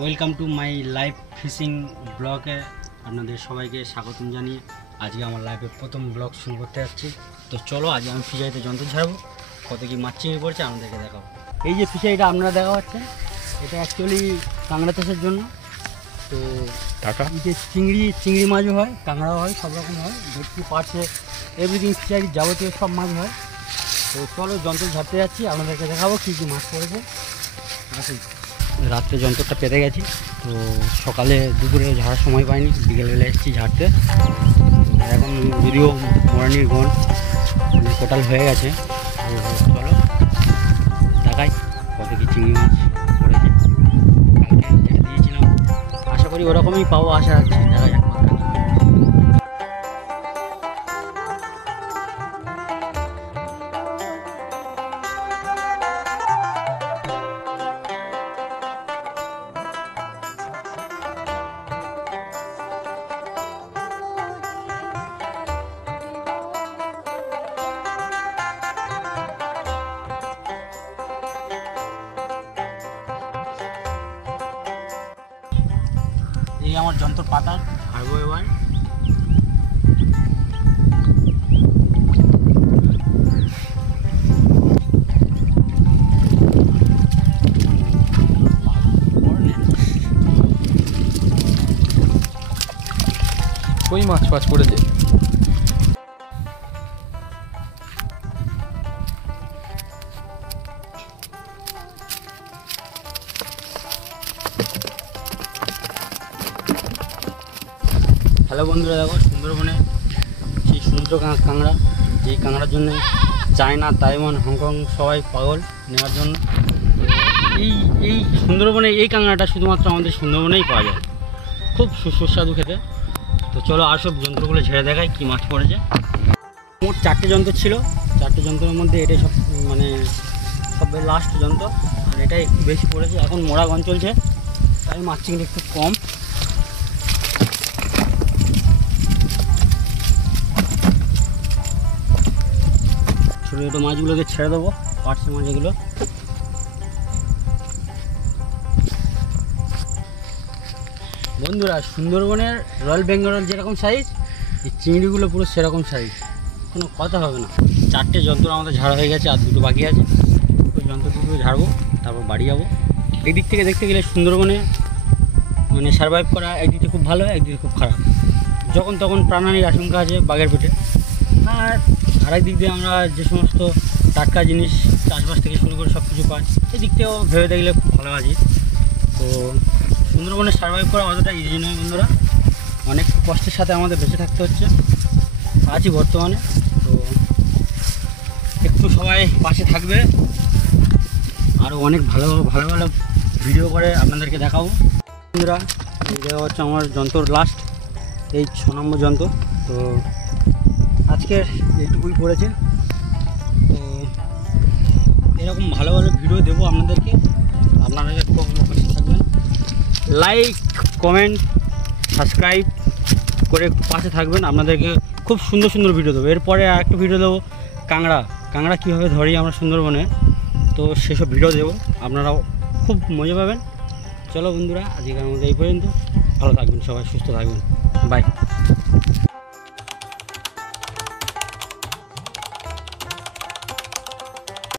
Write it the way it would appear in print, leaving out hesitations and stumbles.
Welcome to my live fishing ব্লগে আপনাদের সবাইকে স্বাগতম জানিয়ে আজকে আমার লাইভে প্রথম ব্লগ শুরু করতে যাচ্ছি। তো চলো আজকে আমি ফিশারিতে যন্ত্র ছাড়বো, কত কি মাছ চিংড়ি পড়ছে আমাদেরকে দেখাবো। এই যে ফিশারিটা আপনারা দেখা পাচ্ছেন, এটা অ্যাকচুয়ালি কাঁকড়া চাষের জন্য। তো টাকা যে চিংড়ি মাছও হয়, কাঁকড়াও হয়, সব রকম হয়, ভেটকি পার্সে এভরিথিং ফিশারির যাবতীয় সব মাছ হয়। তো চলো যন্ত্র ঝাড়তে যাচ্ছি, আপনাদেরকে দেখাবো কী কী মাছ পড়েছে। আসুন। রাত্রে যন্ত্রটা পেতে গেছি, তো সকালে দুপুরে ঝাড়ার সময় পাইনি, বিকেলবেলা এসেছি ঝাড়তে। তো এখন যদিও মর্নির গন টোটাল হয়ে গেছে। তো চলো দেখাই কত কি চিংড়ি মাছ পড়েছে। কালকে যেটা দিয়েছিলাম আশা করি ওরকমই পাবো, আশা রাখছি। দেখা যাক। এই আমার যন্ত্র পাতা হারবো এবার। কই মাছ ফাছ পড়েছে। হ্যালো বন্ধুরা, দেখো সুন্দরবনে সেই সমুদ্র কাঁকড়া, যেই কাঁকড়ার জন্য চায়না, তাইওয়ান, হংকং সবাই পাগল নেওয়ার জন্য। এই সুন্দরবনে এই কাঁকড়াটা শুধুমাত্র আমাদের সুন্দরবনেই পাওয়া যায়, খুব সুস্বাদু খেতে। তো চলো আর সব যন্ত্রগুলো ঝেড়ে দেখাই কী মাছ পড়েছে। মোট 4টে যন্ত্র ছিল, 4টে যন্ত্রের মধ্যে এটাই সব সব লাস্ট যন্ত্র, আর এটাই একটু বেশি পড়েছে। এখন মোড়াগন চলছে, তাই মাছ চিংড়ি একটু কম। ছোটো ছোটো মাছগুলোকে ছেড়ে দেবো, পার্সে মাছ এগুলো। বন্ধুরা, সুন্দরবনের রয়্যাল বেঙ্গল যেরকম সাইজ, এই চিংড়িগুলো পুরো সেরকম সাইজ, কোনো কথা হবে না। 4টে যন্ত্র আমাদের ঝাড়া হয়ে গেছে, আর 2টো বাকি আছে। ওই যন্ত্র দুটো ঝাড়বো, তারপর বাড়ি যাবো। এই দিক থেকে দেখতে গেলে সুন্দরবনে সারভাইভ করা একদিকে খুব ভালো, একদিকে খুব খারাপ। যখন তখন প্রাণহানির আশঙ্কা আছে বাঘের পেটে। আর আরেক দিক দিয়ে আমরা যে সমস্ত টাটকা জিনিস চাষবাস থেকে শুরু করে সব কিছু পাই, এই দিক থেকেও ভেবে দেখলে খুব ভালো আছি। তো সুন্দরবনে সারভাইভ করা অতটা ইজি নয় বন্ধুরা, অনেক কষ্টের সাথে আমাদের বেঁচে থাকতে হচ্ছে, আছি বর্তমানে। তো একটু সবাই পাশে থাকবে, আরও অনেক ভালো ভালো ভালো ভিডিও করে আপনাদেরকে দেখাবো বন্ধুরা। এই জায়গা হচ্ছে আমার যন্ত্র লাস্ট, এই 6 নম্বর যন্ত্র। তো আজকের এইটুকুই পড়েছে। তো এরকম ভালো ভালো ভিডিও দেবো আপনাদেরকে, আপনারা খুব পাশে থাকবেন। লাইক, কমেন্ট, সাবস্ক্রাইব করে পাশে থাকবেন। আপনাদেরকে খুব সুন্দর সুন্দর ভিডিও দেবো। এরপরে আর একটা ভিডিও দেবো কাঁকড়া কীভাবে ধরি আমরা সুন্দরবনে, তো সেসব ভিডিও দেবো, আপনারাও খুব মজা পাবেন। চলো বন্ধুরা, আজকের মধ্যে এই পর্যন্ত। ভালো থাকবেন সবাই, সুস্থ থাকবেন, বাই।